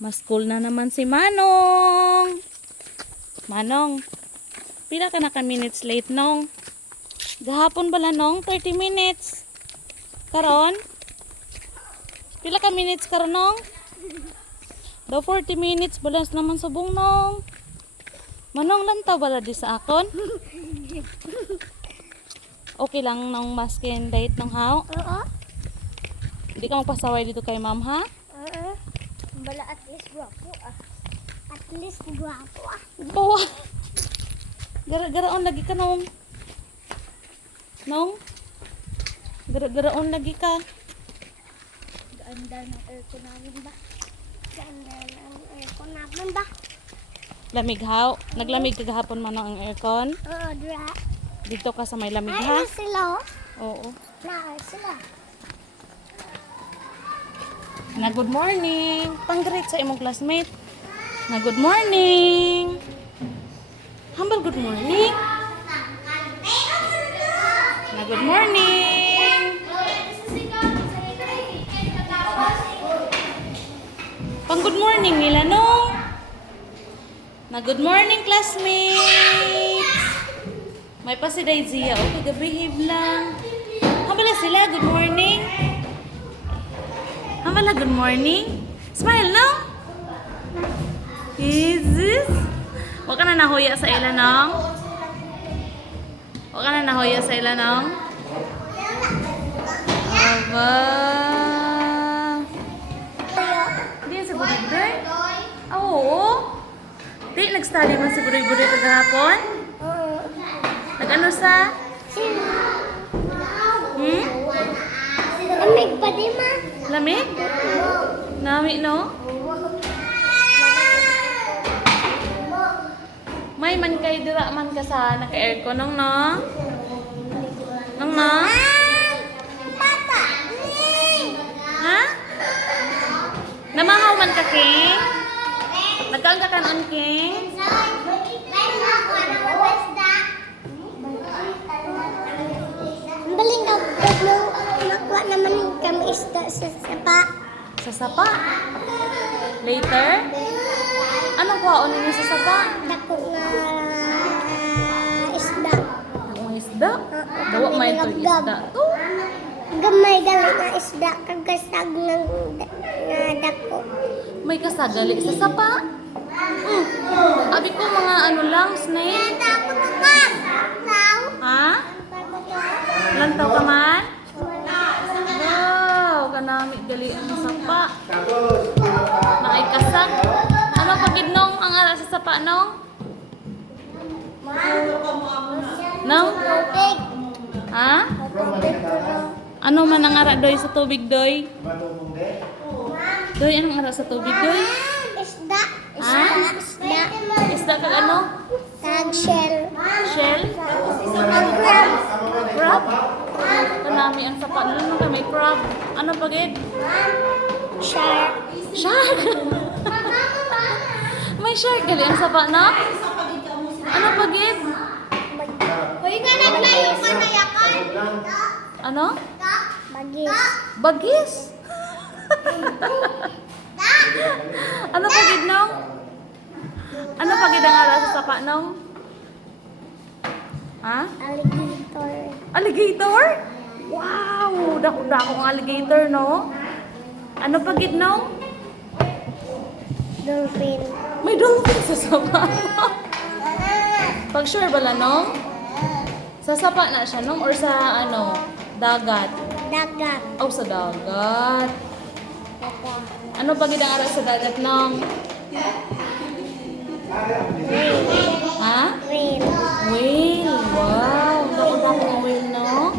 Maskul na naman si Manong. Manong, pila ka na ka minutes late nong? Gahapon bala nong 30 minutes. Karon? Pila ka minutes karon nong? Daw 40 minutes balance naman sa nong. Manong lantaw bala di sa akon? Okay lang nong maskin date nong how? Oo. Hindi ka magpasaway dito kay ma'am ha? Oo. Bala at least guwapo ah. At least guwapo ah. Bawa. Gara-garaon lagi ka nong. Nong? Gara-garaon lagi ka. Ganda ng aircon namin ba? Ganda ng aircon namin ba? Lamig haw. Naglamig ka gahapon man ang aircon. Oo, dra. Dito ka sa may lamig ha? Ay, sila oh. Oo. Na, sila. Na good morning. Pang-greet sa imong classmate. Na good morning. Humble good morning. Na good morning. Pang good morning nila no. Na good morning classmates. May pa si Daizia. Okay, gabihib lang. Humble sila. Good morning. Hamala, good morning. Smile, no? Is this? Huwag ka na nahuya sa ila, nong? Huwag ka na nahuya sa ila, nong? Aba. Hindi yan si Buday-Buday? Oo. Di, nag-study man si Buday-Buday kagahapon? Oo. Nag-ano sa? Sino? Hmm? Lamig pa di ma? Lamig? Nami, no? May man kay dira man ka sa naka-aircon nung no? Nung no? Papa! Ha? Namahaw man ka, King? Nagkaon ka kanon, King? Ang baling ka nakuha naman kami isda sa sapa. Sa sapa? Later? Anong kwaon ninyo sa sapa? Dako nga isda. Ang isda? Dawa kami may ito nagagab. isda to. Gamay gali nga isda kagasag ng nga dako. May kasagali sa sapa? Abi ko mga ano lang, snake. Dako to ka. Sao? Ha? Lantaw ka man? Wow, kanami gali ang sapa. Naay kasag. Ano pagid nong ang ara sa sapa nong? Nong? Tubig. Ha? Tubig ko no. Ano man ang ara doy sa tubig doy? Doy, anong ara sa tubig doy? Isda. Ha? Isda. Isda kag ano? Tag shell. Shell? Crab. Crab? Kanami ang sapa. Ano ka may crab? Ano pagid? Shark. Shark! May shark gali ang sapa na? Ano pagid? Hoy nga naglayo ka na yakan. Ano? Bagis. Bagis? Ano pagid nong? Ano pagid ang ara sa sapa nong? Ha? Alligator. Alligator? Wow! Dako-dako ang alligator, no? Ano pagid nong? Dolphin. May dolphin sa sapa. Pag sure bala nong? Sa sapa na siya nong or sa ano? Dagat? Dagat. Oh, sa dagat. Opo. Ano pagid ang ara sa dagat nong? Ha? Whale. Whale. Wow! Dako-dako ang whale, no?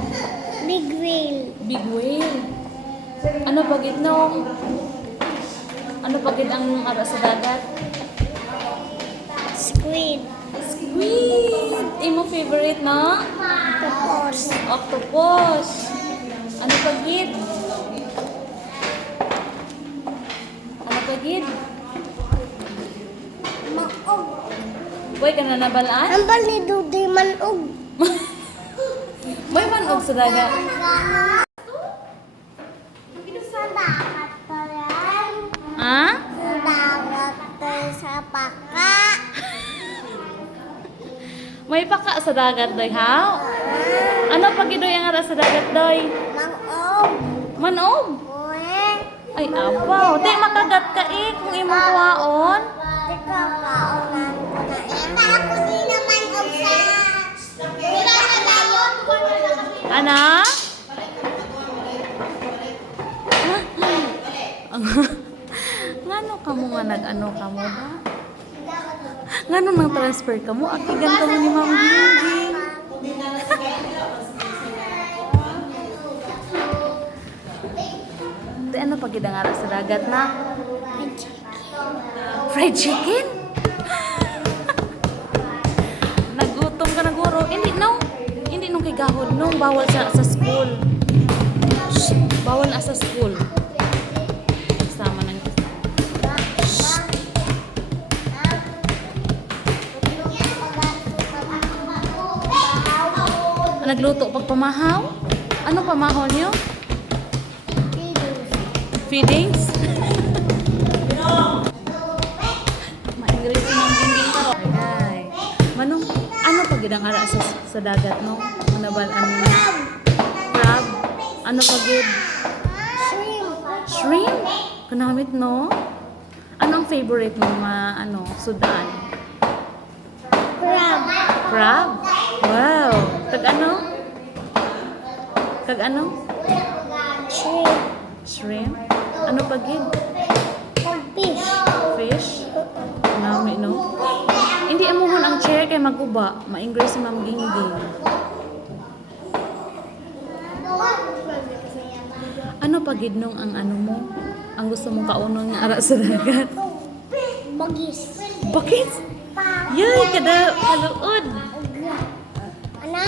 Big whale. Big whale. Ano pagid nong? Ano pagid ang ara sa dagat? Squid. Squid! Imo favorite, no? Octopus. Octopus. Ano pagid? Ano pagid? Maog. Boy, ka na nabalaan? Ang bal ni Dudoy manog. May manog sa dagat. Sa dagat pa yan. Ha? May paka sa dagat, doy, ha? Ano pag idoy ang ara sa dagat, doy? Mang-om. Manog? Uwe. Ay, abaw. Di makagat ka eh kung imong kuwaon. Ikaw, kaunan ko na. Ika ako din naman og sa... Diba sa dayon? Ana? Ngano ka mo nga nag-ano ka mo ba? Ngano nang transfer ka mo? Akigan ka mo ni Ma'am Gingging. Di ano pag idangara sa dagat na? Fried chicken? Nagutom ka na guro. Hindi no. Hindi nung kay gahod nung bawal sa school. Shh, bawal na sa school. Sama ng nagluto pag pamahaw? Ano pamahaw niyo? Feedings? Maingris si Ma'am Gingging ka. Ay, manong, ano pag idang ara sa dagat, no? Manabalaan mo. Crab? Ano pag yun? Shrimp? Kanamit, no? Ano ang favorite mo ano, sudan? Crab. Crab? Wow! Kag ano? Kag ano? Shrimp. Shrimp? Ano pag yun? Fish. Fish? Nami, no? Hindi amuhon ang chair kay maguba. Ma-English si Ma'am Gingging. Ano pagid nung ang ano mo? Ang gusto mong kaunong nga ara sa dagat? Bagis. Bakit? Yay, kada kaluod. Ana?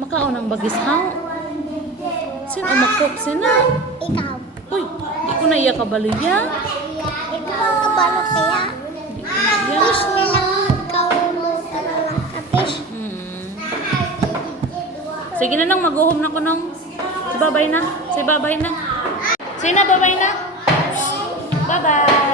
Makaon ang bagis haw. Sino makok sina? Ikaw. Uy, di ko na iya kabaluya. Ikaw kabalo kaya? Fish na lang ikaw mo fish. Sige na nang maguhom na ko nang. Si babay na. Si babay na. Sina babay na. Bye-bye.